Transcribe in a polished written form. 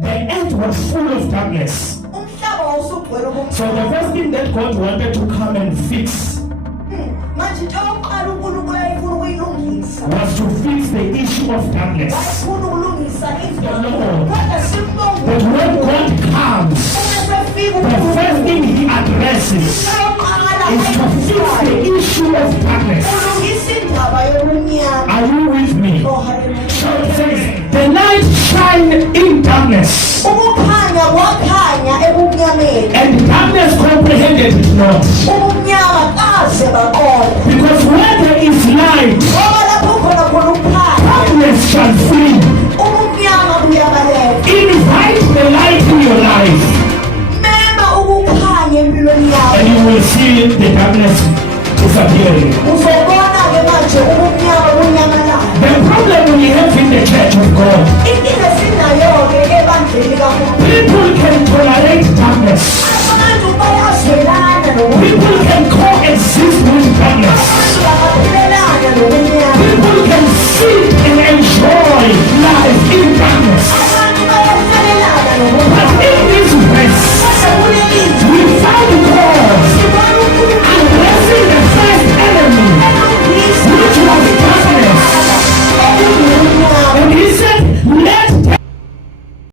the earth was full of darkness. So the first thing that God wanted to come and fix was to fix the issue of darkness. But when God comes, the first thing he addresses is to fix the issue of darkness. Are you with me? So it says, the light shine in darkness, and darkness comprehended it not. Because where there is light, darkness shall flee. Invite the light in your life, and you will see the darkness